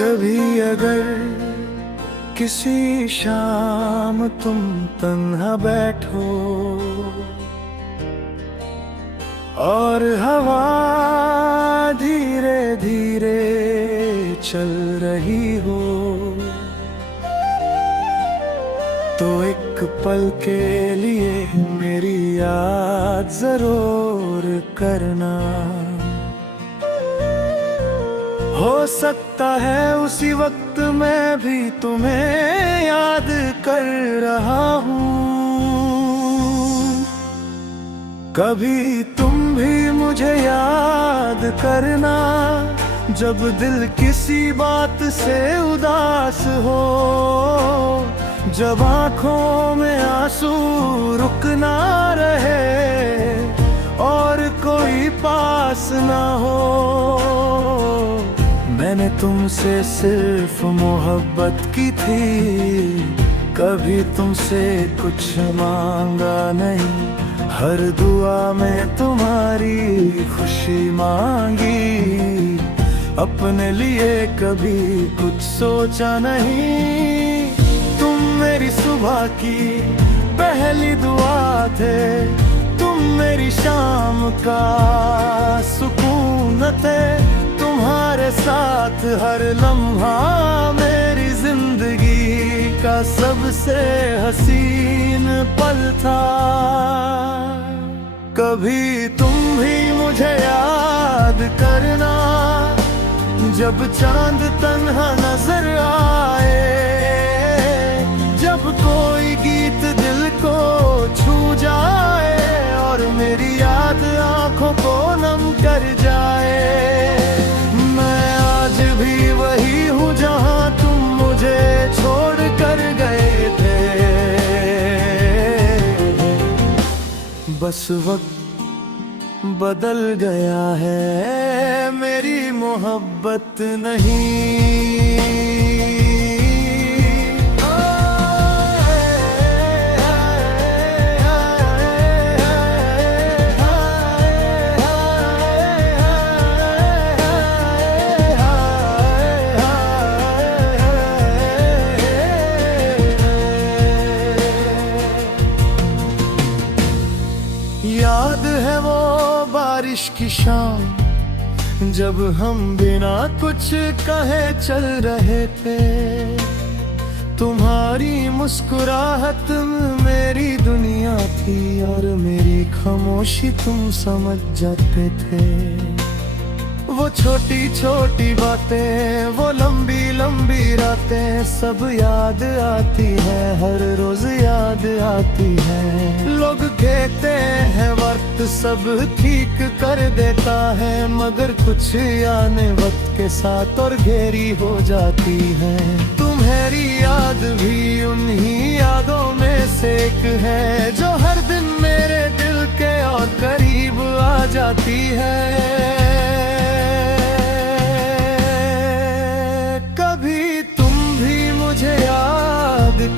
कभी अगर किसी शाम तुम तन्हा बैठो और हवा धीरे धीरे चल रही हो, तो एक पल के लिए मेरी याद जरूर करना। हो सकता है उसी वक्त मैं भी तुम्हें याद कर रहा हूँ। कभी तुम भी मुझे याद करना, जब दिल किसी बात से उदास हो, जब आँखों में आंसू रुक ना रहे और कोई पास ना हो। मैंने तुमसे सिर्फ मोहब्बत की थी, कभी तुमसे कुछ मांगा नहीं। हर दुआ में तुम्हारी खुशी मांगी, अपने लिए कभी कुछ सोचा नहीं। तुम मेरी सुबह की पहली दुआ थे, तुम मेरी शाम का सुकून थे। तुम्हारे साथ हर लम्हा मेरी जिंदगी का सबसे हसीन पल था। कभी तुम भी मुझे याद करना, जब चांद तन्हा नजर आए, जब कोई गीत दिल को छू जाए और मेरी याद आंखों को नम कर जाए। मैं आज भी वही हूँ जहाँ तुम मुझे छोड़ कर गए थे। बस वक्त बदल गया है, मेरी मोहब्बत नहीं। याद है वो बारिश की शाम, जब हम बिना कुछ कहे चल रहे थे। तुम्हारी मुस्कुराहट मेरी दुनिया थी और मेरी खामोशी तुम समझ जाते थे। वो छोटी छोटी बातें, वो लंबी लंबी रातें, सब याद आती है, हर रोज याद आती है। लोग कहते हैं वक्त सब ठीक कर देता है, मगर कुछ यादें वक्त के साथ और गहरी हो जाती है। तुम्हारी याद भी उन्हीं यादों में से एक है, जो हर दिन मेरे दिल के और करीब आ जाती है।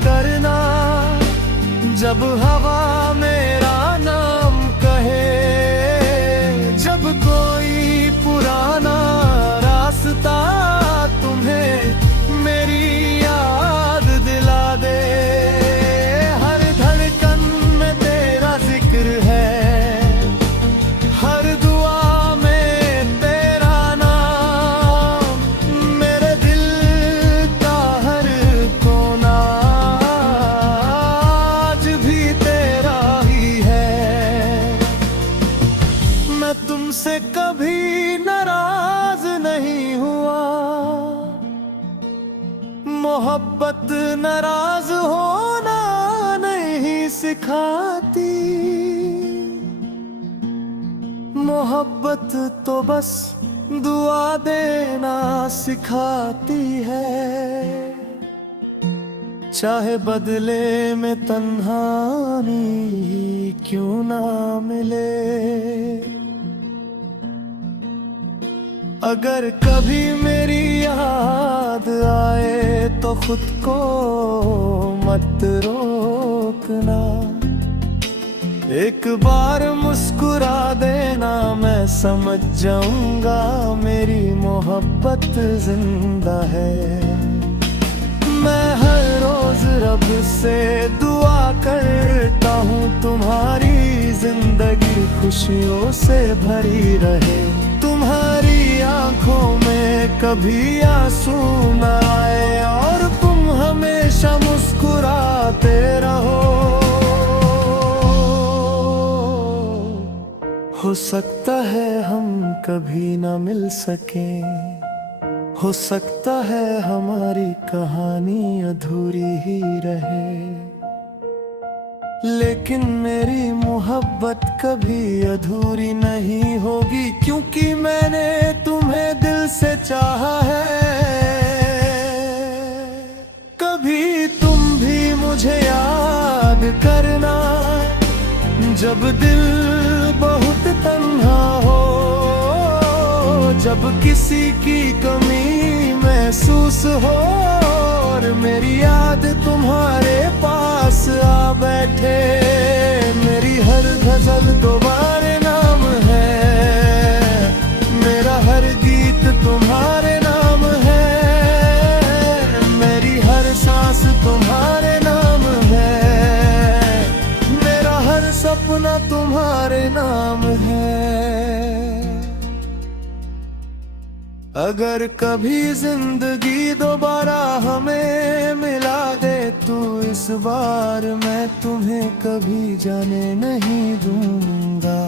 करना, जब हवा मेरा नाम कहे, जब कोई पुराना रास्ता तुम्हें मेरी याद दिला दे। हर धड़कन में तेरा जिक्र है, हर दुआ में तेरा नाम, मेरे दिल का हर कोना तुमसे कभी नाराज नहीं हुआ। मोहब्बत नाराज होना नहीं सिखाती, मोहब्बत तो बस दुआ देना सिखाती है। चाहे बदले में तन्हाई क्यों ना मिले, अगर कभी मेरी याद आए तो खुद को मत रोकना। एक बार मुस्कुरा देना, मैं समझ जाऊंगा मेरी मोहब्बत मोहब्बत जिंदा है। मैं हर रोज रब से दुआ करता हूँ तुम्हारी जिंदगी खुशियों से भरी रहे। तुम्हारी आंखों में कभी आंसू न आए और तुम हमेशा मुस्कुराते रहो। हो सकता है हम कभी ना मिल सके, हो सकता है हमारी कहानी अधूरी ही रहे, लेकिन मेरी मोहब्बत कभी अधूरी नहीं होगी, क्योंकि मैंने तुम्हें दिल से चाहा है। कभी तुम भी मुझे याद करना, जब दिल बहुत तन्हा हो, जब किसी की कमी महसूस हो और मेरी याद तुम्हारे पास आ बैठे। मेरी हर गजल तुम्हारे नाम है, मेरा हर गीत तुम्हारे नाम है, मेरी हर सांस तुम्हारे नाम है, मेरा हर सपना तुम्हारे नाम है। अगर कभी जिंदगी दोबारा हमें मिला दे तो इस बार मैं तुम्हें कभी जाने नहीं दूंगा,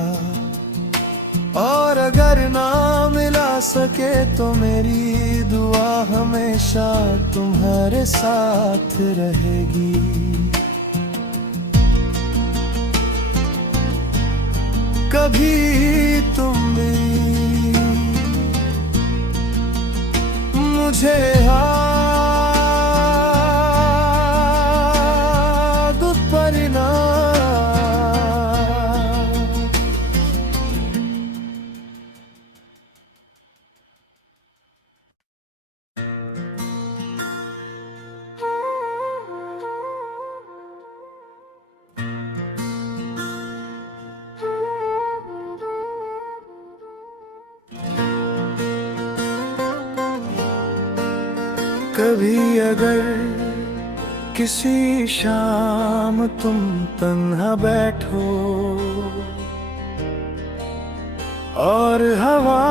और अगर ना मिला सके तो मेरी दुआ हमेशा तुम्हारे साथ रहेगी। कभी तुम भी मुझे याद करना। कभी अगर किसी शाम तुम तन्हा बैठो और हवा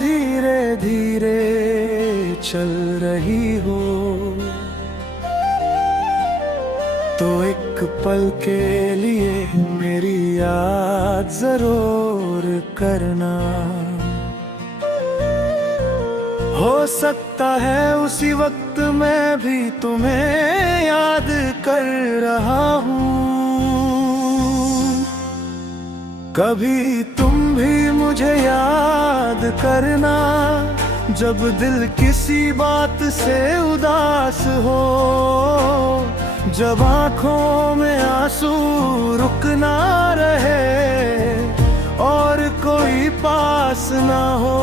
धीरे धीरे चल रही हो, तो एक पल के लिए मेरी याद जरूर करना। हो सकता है उसी वक्त मैं भी तुम्हें याद कर रहा हूँ। कभी तुम भी मुझे याद करना, जब दिल किसी बात से उदास हो, जब आँखों में आंसू रुक ना रहे और कोई पास ना हो।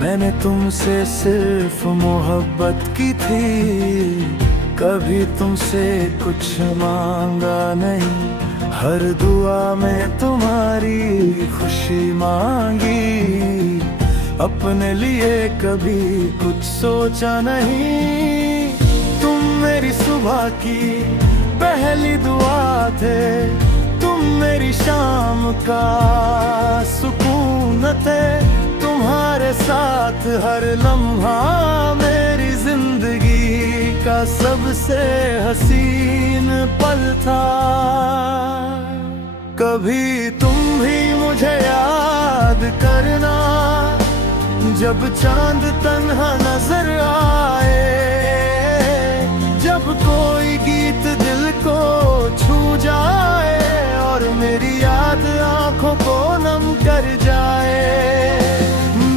मैंने तुमसे सिर्फ मोहब्बत की थी, कभी तुमसे कुछ मांगा नहीं। हर दुआ में तुम्हारी खुशी मांगी, अपने लिए कभी कुछ सोचा नहीं। तुम मेरी सुबह की पहली दुआ थे, तुम मेरी शाम का सुकून थे। तुम्हारे साथ हर लम्हा मेरी जिंदगी का सबसे हसीन पल था। कभी तुम भी मुझे याद करना, जब चांद तन्हा नजर आए, जब कोई गीत दिल को छू जाए और मेरी याद आंखों को नम कर जाए।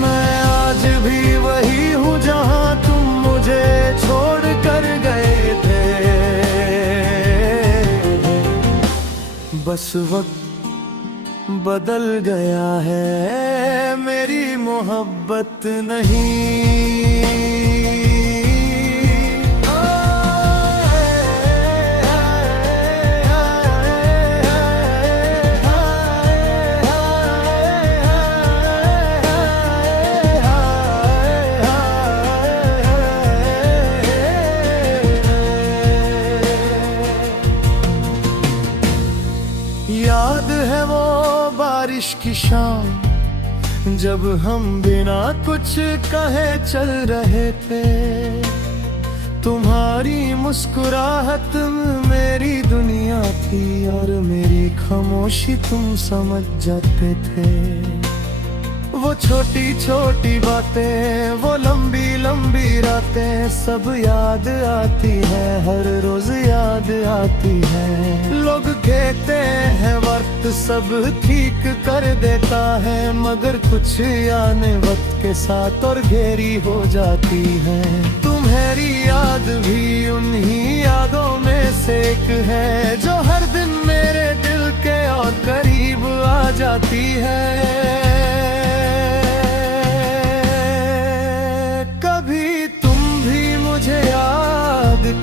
मैं आज भी वही हूँ जहाँ तुम मुझे छोड़ कर गए थे। बस वक्त बदल गया है, मेरी मोहब्बत नहीं। जब हम बिना कुछ कहे चल रहे थे, तुम्हारी मुस्कुराहट मेरी दुनिया थी और मेरी खामोशी तुम समझ जाते थे। वो छोटी छोटी बातें, वो लंबी लंबी रातें सब याद आती है, हर रोज याद आती है। लोग कहते हैं वक्त सब ठीक कर देता है, मगर कुछ आने वक्त के साथ और घेरी हो जाती है। तुम्हारी याद भी उन्हीं यादों में से एक है, जो हर दिन मेरे दिल के और करीब आ जाती है।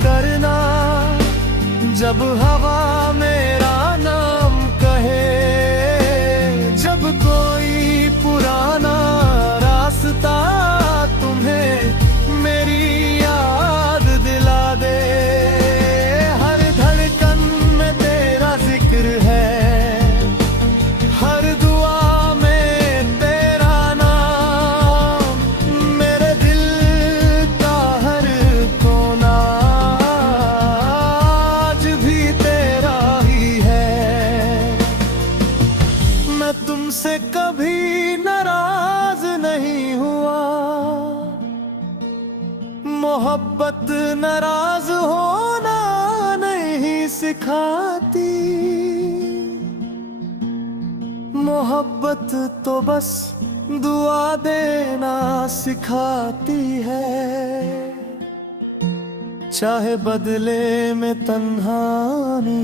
करना जब हवा मेरा नाम कहे, जब कोई पुराना रास्ता तुम्हें मेरी याद दिला दे। हर धड़कन में तेरा जिक्र है, हर दुआ में तेरा नाम, मेरे दिल का हर कोना तुमसे कभी नाराज नहीं हुआ। मोहब्बत नाराज होना नहीं सिखाती, मोहब्बत तो बस दुआ देना सिखाती है। चाहे बदले में तन्हाई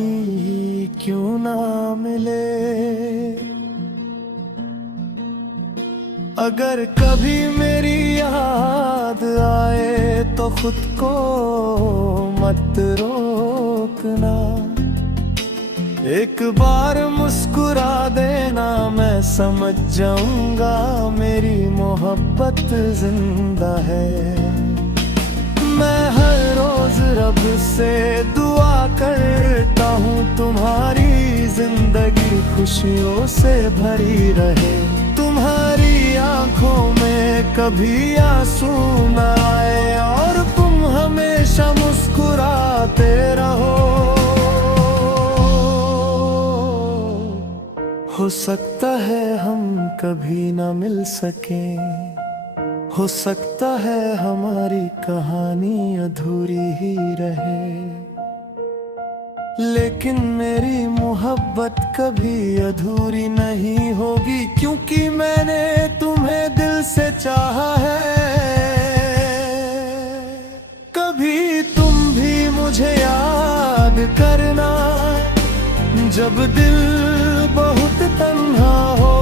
क्यों ना मिले, अगर कभी मेरी याद आए तो खुद को मत रोकना। एक बार मुस्कुरा देना, मैं समझ जाऊंगा मेरी मोहब्बत जिंदा है। मैं हर रोज रब से दुआ करता हूँ, तुम्हारी जिंदगी खुशियों से भरी रहे। तुम्हारी आंखों में कभी आंसू न आए और तुम हमेशा मुस्कुराते रहो। हो सकता है हम कभी ना मिल सके, हो सकता है हमारी कहानी अधूरी ही रहे, लेकिन मेरी मोहब्बत कभी अधूरी नहीं होगी, क्योंकि मैंने तुम्हें दिल से चाहा है। कभी तुम भी मुझे याद करना, जब दिल बहुत तन्हा हो,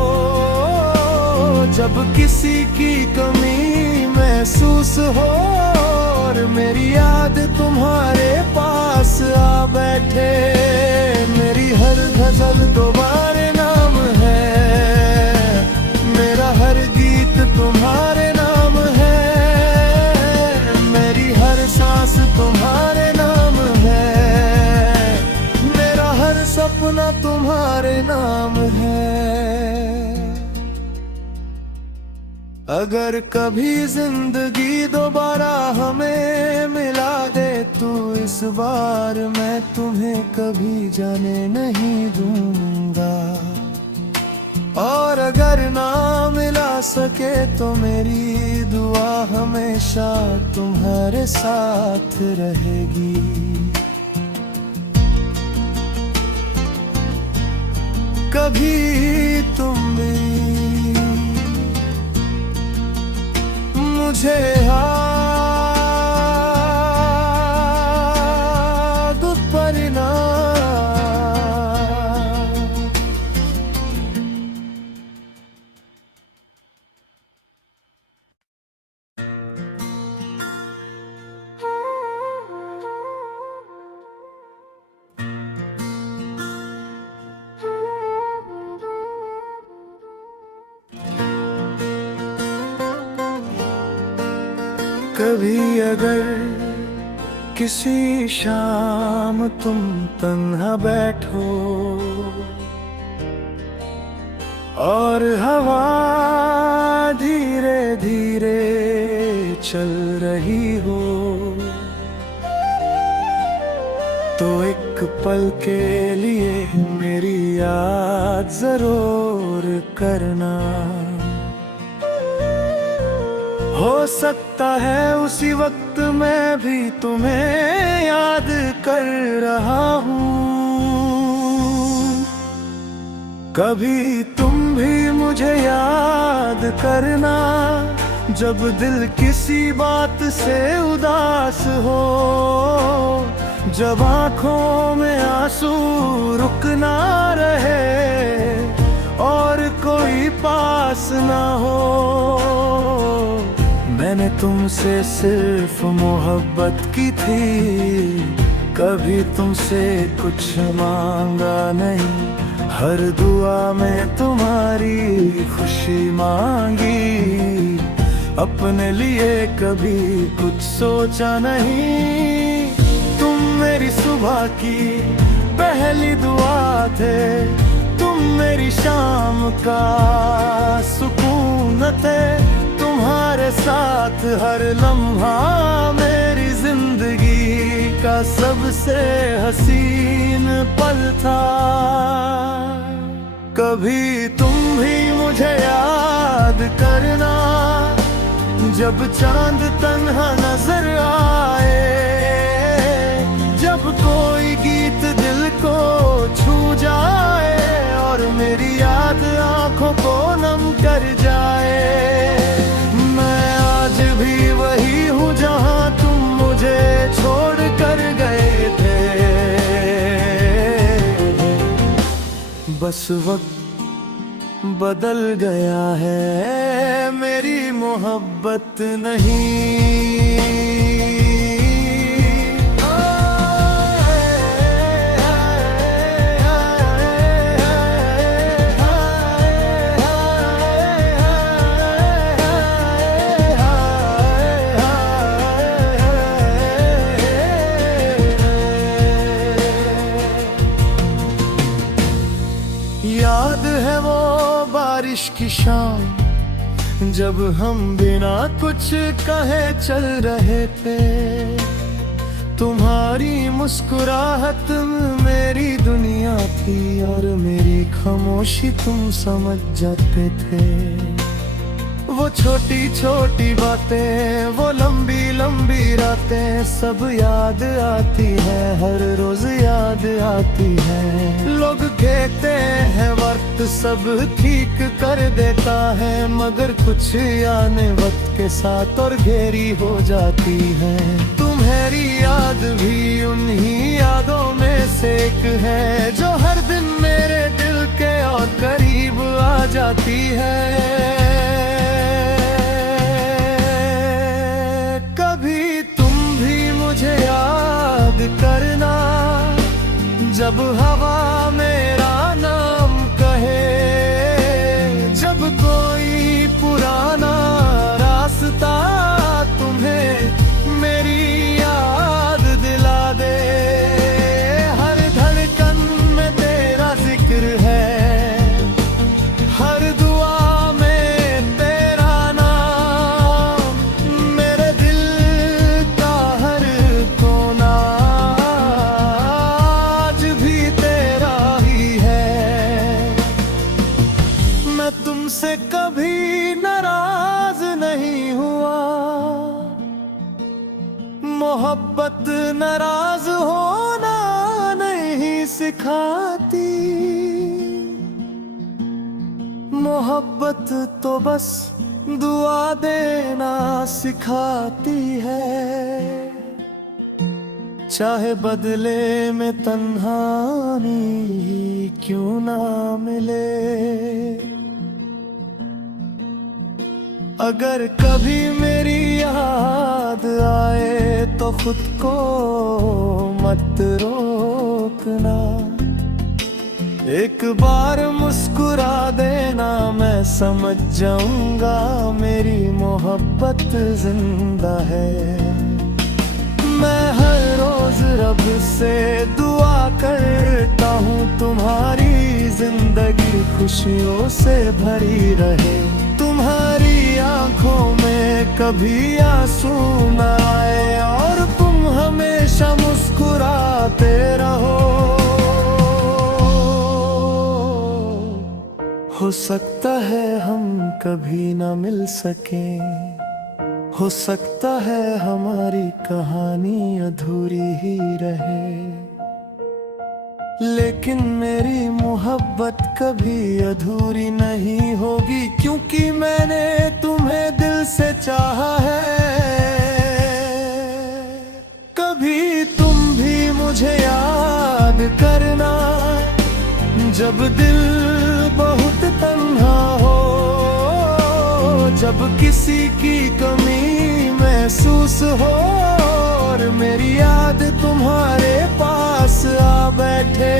जब किसी की कमी महसूस हो और मेरी याद तुम्हारे पास आ बैठे। मेरी हर गजल तुम्हारे नाम है, मेरा हर गीत तुम्हारे नाम है, मेरी हर सांस तुम्हारे नाम है, मेरा हर सपना तुम्हारे नाम है। अगर कभी जिंदगी दोबारा हमें मिला दे तो इस बार मैं तुम्हें कभी जाने नहीं दूंगा, और अगर ना मिला सके तो मेरी दुआ हमेशा तुम्हारे साथ रहेगी। कभी तुम भी मुझे याद पड़ना। कभी अगर किसी शाम तुम तन्हा बैठो और हवा धीरे धीरे चल रही हो तो एक पल के लिए मेरी याद जरूर करना। हो सकता है उसी वक्त मैं भी तुम्हें याद कर रहा हूँ। कभी तुम भी मुझे याद करना जब दिल किसी बात से उदास हो, जब आँखों में आंसू रुक ना रहे और कोई पास ना हो। मैंने तुमसे सिर्फ मोहब्बत की थी, कभी तुमसे कुछ मांगा नहीं। हर दुआ में तुम्हारी खुशी मांगी, अपने लिए कभी कुछ सोचा नहीं। तुम मेरी सुबह की पहली दुआ थे, तुम मेरी शाम का सुकून थे। तुम्हारे साथ हर लम्हा मेरी जिंदगी का सबसे हसीन पल था। कभी तुम भी मुझे याद करना जब चांद तन्हा नजर आए, जब कोई गीत दिल को छू जाए और मेरी याद आंखों को नम कर जाए। मैं आज भी वही हूँ जहाँ तुम मुझे छोड़ कर गए थे। बस वक्त बदल गया है, मेरी मोहब्बत नहीं। याद है वो बारिश की शाम जब हम बिना कुछ कहे चल रहे थे। तुम्हारी मुस्कुराहट मेरी दुनिया थी और मेरी खामोशी तुम समझ जाते थे। वो छोटी छोटी बातें, वो लंबी लंबी रातें सब याद आती है, हर रोज याद आती है। लोग कहते हैं वक्त सब ठीक कर देता है, मगर कुछ आने वक्त के साथ और गहरी हो जाती है। तुम्हारी याद भी उन्हीं यादों में से एक है जो हर दिन मेरे दिल के और करीब आ जाती है। करना जब हवा मेरा नाम कहे, जब कोई पुराना रास्ता तुम्हें मेरी याद दिला दे। हर धड़कन में तेरा जिक्र है, हर दुआ में तेरा नाम, मेरे दिल का हर कोना तुमसे कभी नाराज नहीं हुआ। मोहब्बत नाराज होना नहीं सिखाती, मोहब्बत तो बस दुआ देना सिखाती है। चाहे बदले में तन्हाई क्यों ना मिले, अगर कभी मेरी याद आए तो खुद को मत रोकना। एक बार मुस्कुरा देना, मैं समझ जाऊंगा मेरी मोहब्बत जिंदा है। मैं हर रोज रोज रब से दुआ करता हूँ तुम्हारी जिंदगी खुशियों से भरी रहे। तुम्हारी आंखों में कभी आंसू न आए और तुम हमेशा मुस्कुराते रहो। हो सकता है हम कभी ना मिल सके, हो सकता है हमारी कहानी अधूरी ही रहे, लेकिन मेरी मोहब्बत कभी अधूरी नहीं होगी, क्योंकि मैंने तुम्हें दिल से चाहा है। कभी तुम भी मुझे याद करना, जब दिल बहुत तन्हा हो, जब किसी की कमी महसूस हो और मेरी याद तुम्हारे पास आ बैठे।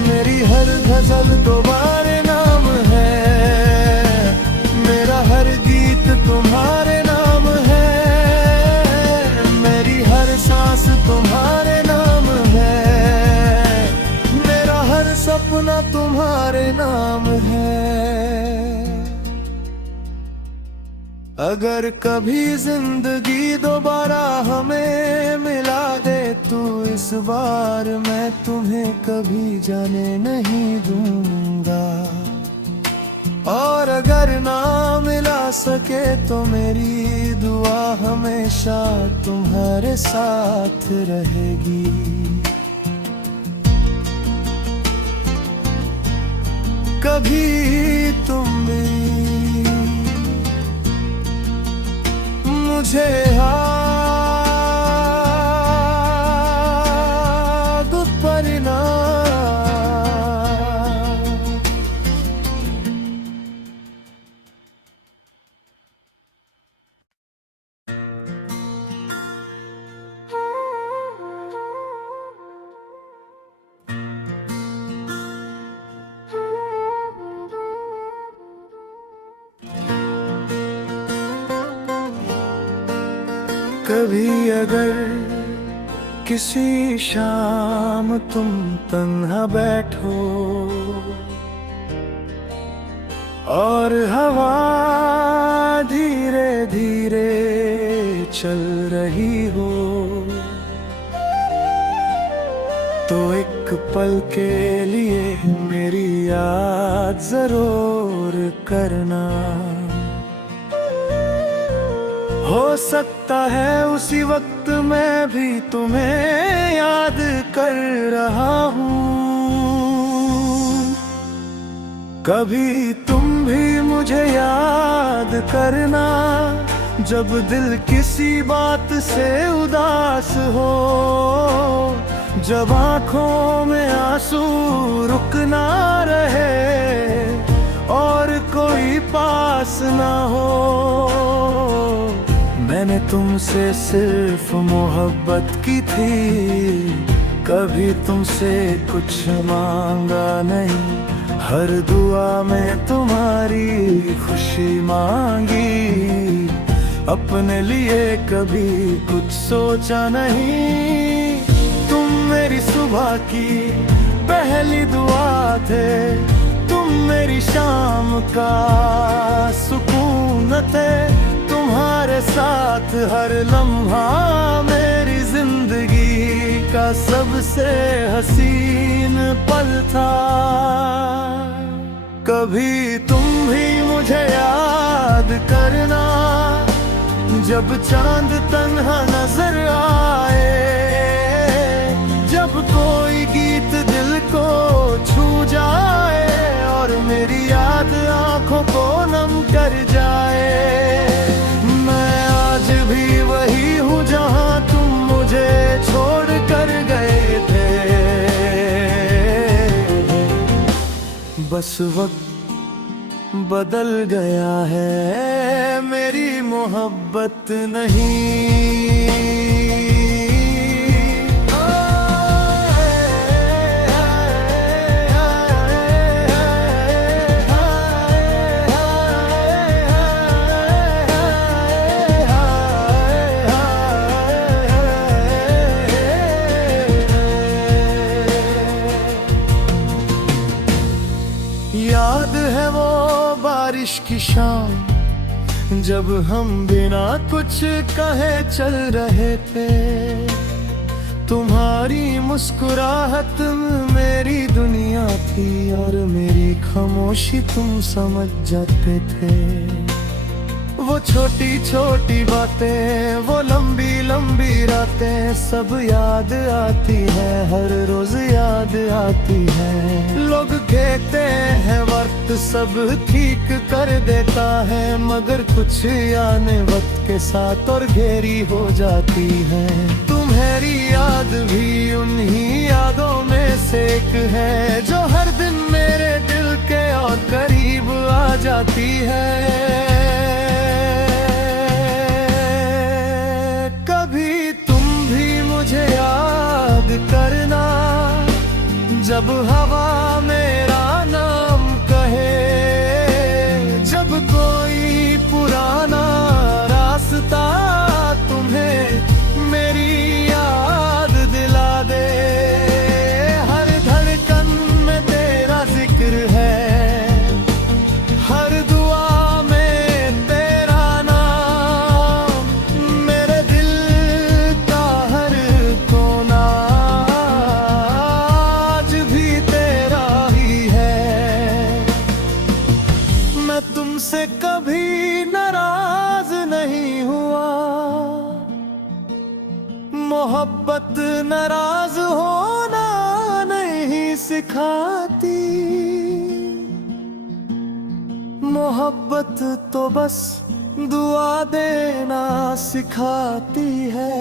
मेरी हर गजल तुम्हारे नाम है, मेरा हर गीत तुम्हारे नाम है, मेरी हर सांस तुम्हारे नाम है, मेरा हर सपना तुम्हारे नाम है। अगर कभी जिंदगी दोबारा हमें मिला दे तो इस बार मैं तुम्हें कभी जाने नहीं दूंगा, और अगर ना मिला सके तो मेरी दुआ हमेशा तुम्हारे साथ रहेगी। कभी तुम भी मुझे याद करना। कभी अगर किसी शाम तुम तन्हा बैठो और हवा धीरे धीरे चल रही हो, तो एक पल के लिए मेरी याद जरूर करना। हो सकता है उसी वक्त मैं भी तुम्हें याद कर रहा हूँ, कभी तुम भी मुझे याद करना, जब दिल किसी बात से उदास हो, जब आँखों में आंसू रुक ना रहे और कोई पास ना हो। मैंने तुमसे सिर्फ मोहब्बत की थी, कभी तुमसे कुछ मांगा नहीं, हर दुआ में तुम्हारी खुशी मांगी, अपने लिए कभी कुछ सोचा नहीं। तुम मेरी सुबह की पहली दुआ थे, तुम मेरी शाम का सुकून थे, तुम्हारे साथ हर लम्हा मेरी जिंदगी का सबसे हसीन पल था। कभी तुम भी मुझे याद करना, जब चांद तन्हा नजर आए, जब कोई गीत दिल को छू जाए और मेरी याद आंखों को नम कर जाए। मैं आज भी वही हूँ जहाँ तुम मुझे छोड़ कर गए थे, बस वक्त बदल गया है, मेरी मोहब्बत नहीं। जब हम बिना कुछ कहे चल रहे थे, तुम्हारी मुस्कुराहट में मेरी दुनिया थी, और मेरी खामोशी तुम समझ जाते थे। वो छोटी छोटी बातें, वो लंबी लंबी रातें, सब याद आती है, हर रोज याद आती है। लोग कहते हैं वक्त सब ठीक कर देता है, मगर कुछ यादें वक्त के साथ और गहरी हो जाती है। तुम्हारी याद भी उन्हीं यादों में से एक है, जो हर दिन मेरे दिल के और करीब आ जाती है। करना जब हवा मेरा नाम कहे, जब कोई पुराना रास्ता तुम्हें मेरी याद दिला दे। हर धड़कन में तेरा जिक्र है, हर दुआ में तेरा नाम, मेरे दिल का हर कोना तुमसे कभी नाराज नहीं हुआ। मोहब्बत नाराज होना नहीं सिखाती, मोहब्बत तो बस दुआ देना सिखाती है।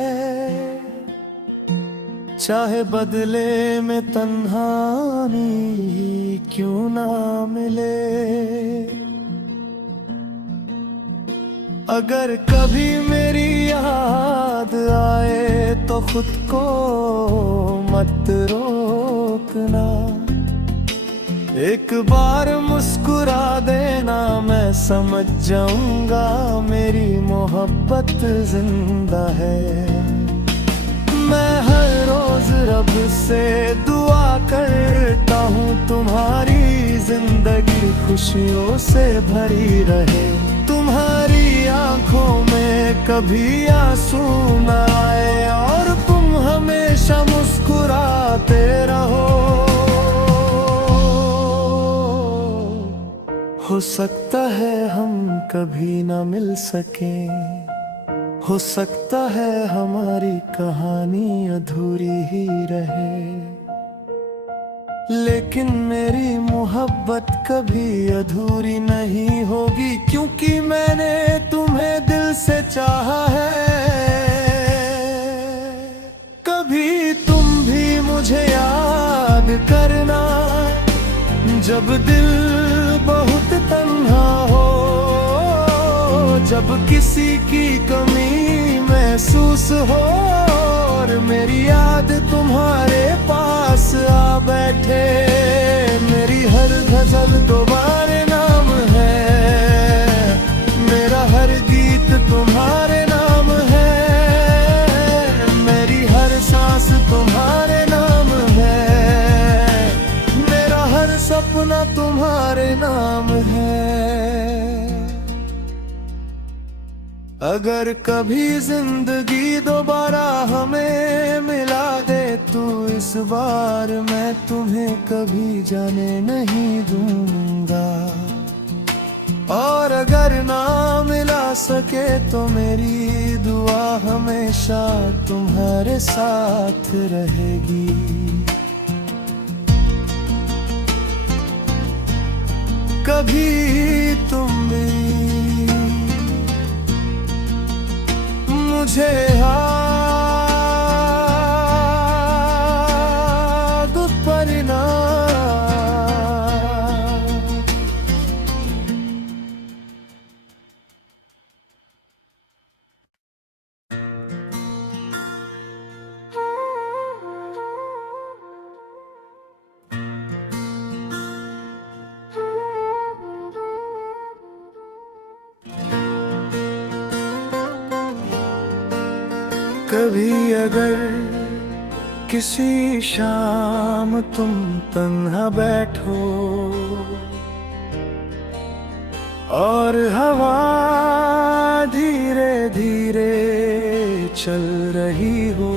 चाहे बदले में तन्हाई क्यों ना मिले, अगर कभी मेरी याद आए तो खुद को मत रोकना। एक बार मुस्कुरा देना, मैं समझ जाऊंगा मेरी मोहब्बत जिंदा है। मैं हर रोज रब से दुआ करता हूँ, तुम्हारी जिंदगी खुशियों से भरी रहे। तुम्हारी आंखों में कभी आंसू न आए, और तुम हमेशा मुस्कुराते रहो। हो सकता है हम कभी ना मिल सके, हो सकता है हमारी कहानी अधूरी ही रहे, लेकिन मेरी मोहब्बत कभी अधूरी नहीं होगी, क्योंकि मैंने तुम्हें दिल से चाहा है। कभी तुम भी मुझे याद करना, जब दिल बहुत तन्हा हो, जब किसी की कमी महसूस हो, और मेरी याद तुम्हारे पास आ बैठे। मेरी हर गजल तुम्हारे नाम है, मेरा हर गीत तुम्हारे नाम है, मेरी हर सांस तुम्हारे नाम है, मेरा हर सपना तुम्हारे नाम है। अगर कभी जिंदगी दोबारा हमें मिला दे तो इस बार मैं तुम्हें कभी जाने नहीं दूंगा, और अगर ना मिला सके तो मेरी दुआ हमेशा तुम्हारे साथ रहेगी। कभी तुम भी मुझे याद पड़ना, कभी अगर किसी शाम तुम तन्हा बैठो और हवा धीरे धीरे चल रही हो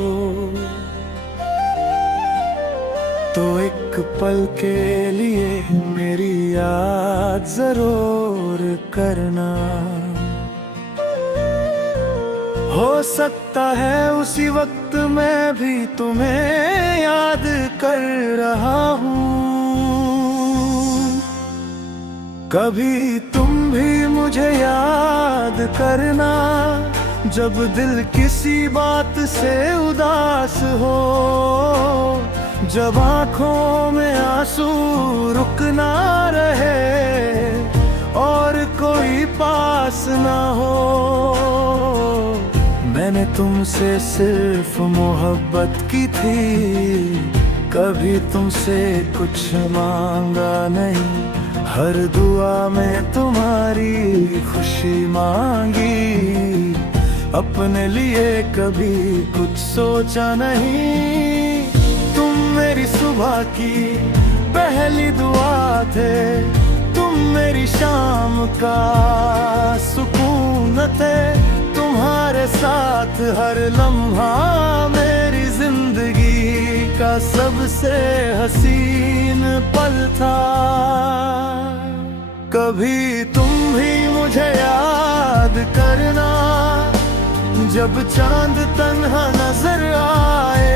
तो एक पल के लिए मेरी याद जरूर करना। हो सकता है उसी वक्त मैं भी तुम्हें याद कर रहा हूँ। कभी तुम भी मुझे याद करना जब दिल किसी बात से उदास हो, जब आँखों में आंसू रुक ना रहे और कोई पास ना हो। मैंने तुमसे सिर्फ मोहब्बत की थी, कभी तुमसे कुछ मांगा नहीं। हर दुआ में तुम्हारी खुशी मांगी, अपने लिए कभी कुछ सोचा नहीं। तुम मेरी सुबह की पहली दुआ थे, तुम मेरी शाम का सुकून थे। तुम्हारे साथ हर लम्हा मेरी जिंदगी का सबसे हसीन पल था। कभी तुम भी मुझे याद करना जब चांद तन्हा नजर आए,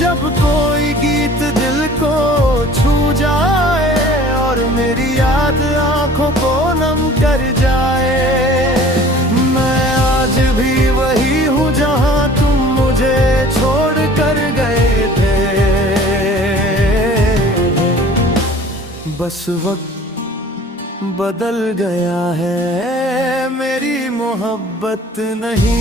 जब कोई गीत दिल को छू जाए और मेरी याद आंखों को नम कर जाए। मैं आज भी वही हूँ जहाँ तुम मुझे छोड़ कर गए थे। बस वक्त बदल गया है, मेरी मोहब्बत नहीं।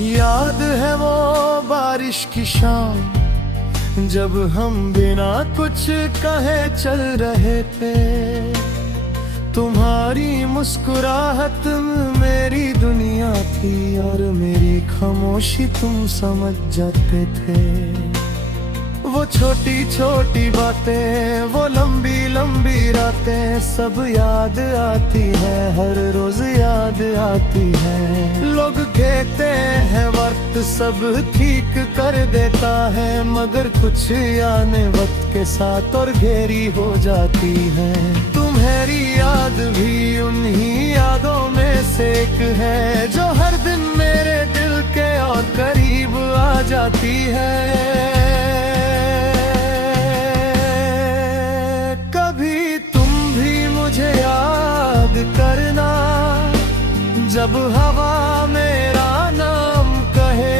याद है वो बारिश की शाम जब हम बिना कुछ कहे चल रहे थे। तुम्हारी मुस्कुराहट मेरी दुनिया थी और मेरी खामोशी तुम समझ जाते थे। वो छोटी छोटी बातें, वो लंबी लंबी रातें सब याद आती है, हर रोज याद आती है। लोग कहते हैं वक्त सब ठीक कर देता है, मगर कुछ आने वक्त के साथ और घेरी हो जाती है। तुम्हारी याद भी उन्हीं यादों में से एक है जो हर दिन मेरे दिल के और करीब आ जाती है। करना जब हवा मेरा नाम कहे,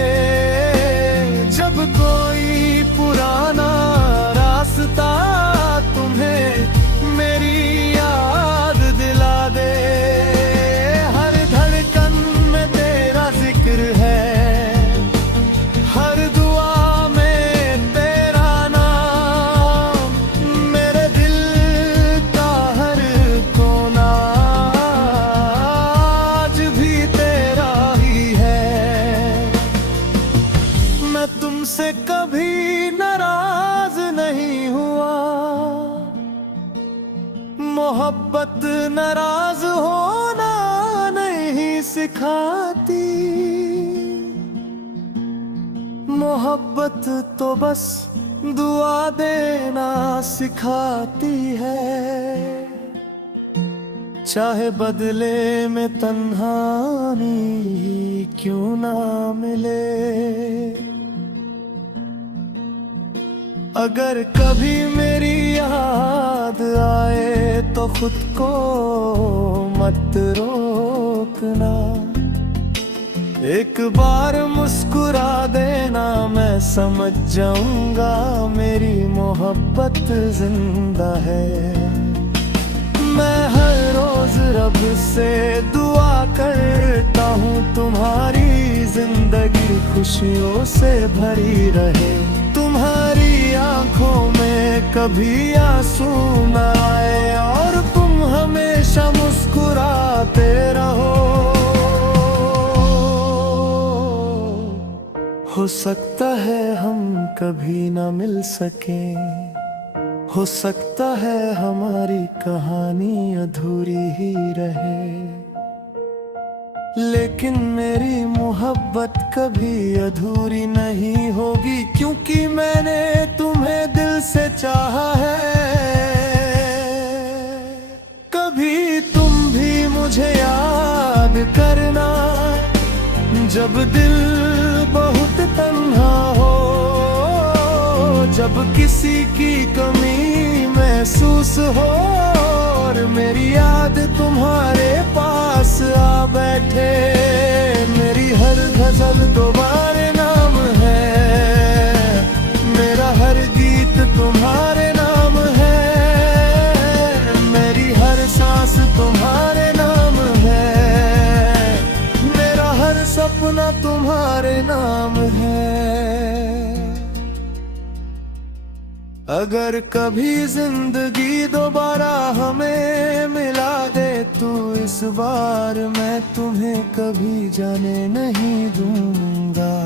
जब कोई पुराना रास्ता तुम्हें मेरी याद दिला दे। हर धड़कन में तेरा जिक्र है, हर दुआ में तेरा नाम, मेरे दिल का हर कोना तुमसे कभी नाराज नहीं हुआ। मोहब्बत नाराज होना नहीं सिखाती, मोहब्बत तो बस दुआ देना सिखाती है। चाहे बदले में तन्हाई क्यों ना मिले, अगर कभी मेरी याद आए तो खुद को मत रोकना। एक बार मुस्कुरा देना, मैं समझ जाऊंगा मेरी मोहब्बत जिंदा है। मैं हर रोज रब से दुआ करता हूँ तुम्हारी जिंदगी खुशियों से भरी रहे, तुम्हारी आंखों में कभी आंसू न आए और तुम हमेशा मुस्कुराते रहो। हो सकता है हम कभी ना मिल सके, हो सकता है हमारी कहानी अधूरी ही रहे, लेकिन मेरी मोहब्बत कभी अधूरी नहीं होगी, क्योंकि मैंने तुम्हें दिल से चाहा है। कभी तुम भी मुझे याद करना, जब दिल बहुत तन्हा हो, जब किसी की कमी महसूस हो और मेरी याद तुम्हारे पास आ बैठे। मेरी हर गजल तुम्हारे नाम है, मेरा हर गीत तुम्हारे नाम है, मेरी हर सांस तुम्हारे नाम है, मेरा हर सपना तुम्हारे नाम है। अगर कभी जिंदगी दोबारा हमें मिला दे तो इस बार मैं तुम्हें कभी जाने नहीं दूंगा,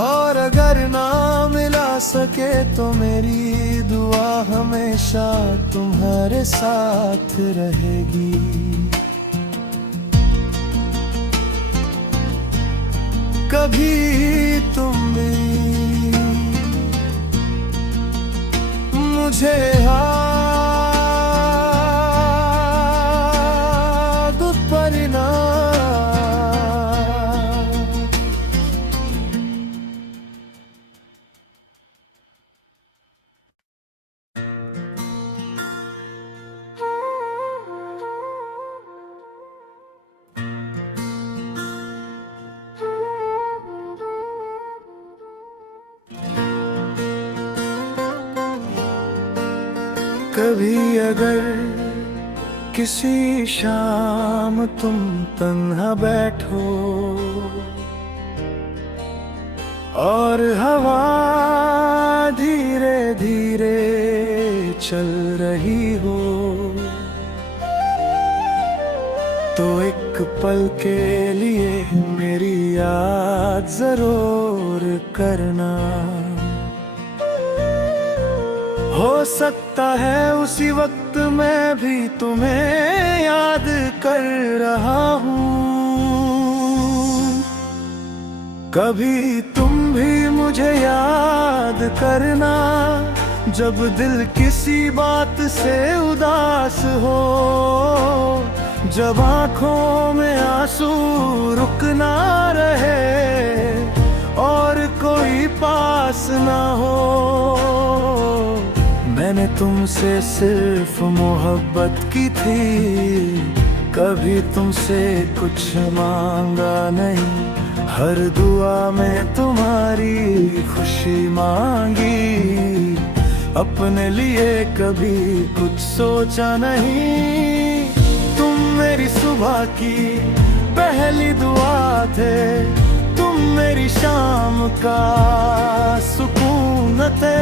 और अगर ना मिला सके तो मेरी दुआ हमेशा तुम्हारे साथ रहेगी। कभी तुम भी मुझे याद करना। कभी अगर किसी शाम तुम तन्हा बैठो और हवा धीरे धीरे चल रही हो, तो एक पल के लिए मेरी याद जरूर करना। हो सकता है उसी वक्त मैं भी तुम्हें याद कर रहा हूँ। कभी तुम भी मुझे याद करना, जब दिल किसी बात से उदास हो, जब आँखों में आंसू रुक ना रहे और कोई पास ना हो। मैंने तुमसे सिर्फ मोहब्बत की थी, कभी तुमसे कुछ मांगा नहीं, हर दुआ में तुम्हारी खुशी मांगी, अपने लिए कभी कुछ सोचा नहीं। तुम मेरी सुबह की पहली दुआ थे, तुम मेरी शाम का सुकून थे,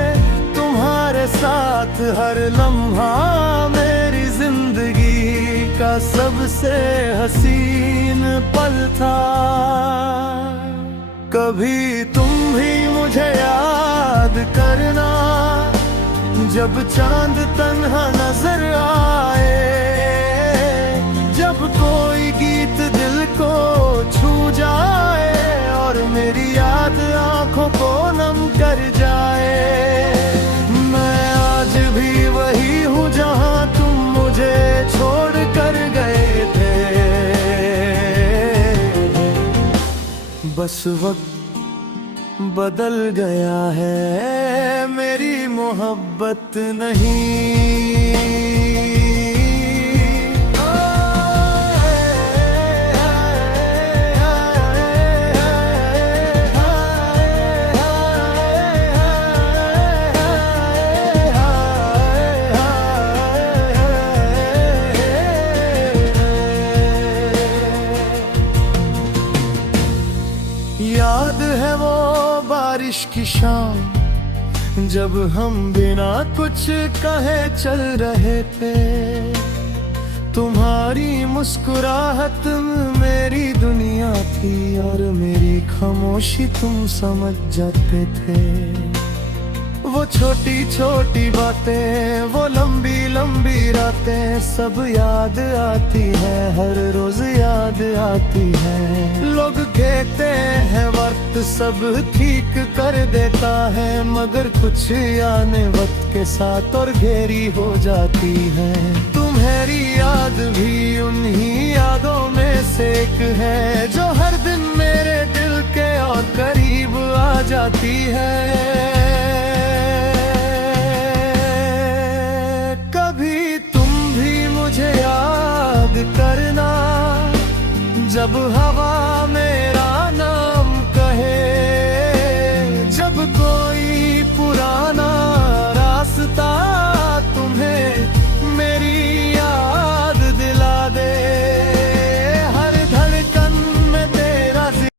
तुम्हारे साथ हर लम्हा मेरी जिंदगी का सबसे हसीन पल था। कभी तुम भी मुझे याद करना, जब चांद तन्हा नजर आए, जब कोई गीत दिल को छू जाए और मेरी याद आंखों को नम कर जाए। भी वही हूँ जहाँ तुम मुझे छोड़ कर गए थे, बस वक्त बदल गया है, मेरी मोहब्बत नहीं। जब हम बिना कुछ कहे चल रहे थे, तुम्हारी मुस्कुराहट में मेरी दुनिया थी और मेरी खामोशी तुम समझ जाते थे। वो छोटी छोटी बातें, वो लंबी लंबी रातें, सब याद आती है, हर रोज याद आती है। लोग कहते हैं वक्त सब ठीक कर देता है, मगर कुछ आने वक्त के साथ और गहरी हो जाती है। तुम्हारी याद भी उन्हीं यादों में से एक है, जो हर दिन मेरे दिल के और करीब आ जाती है। करना जब हवा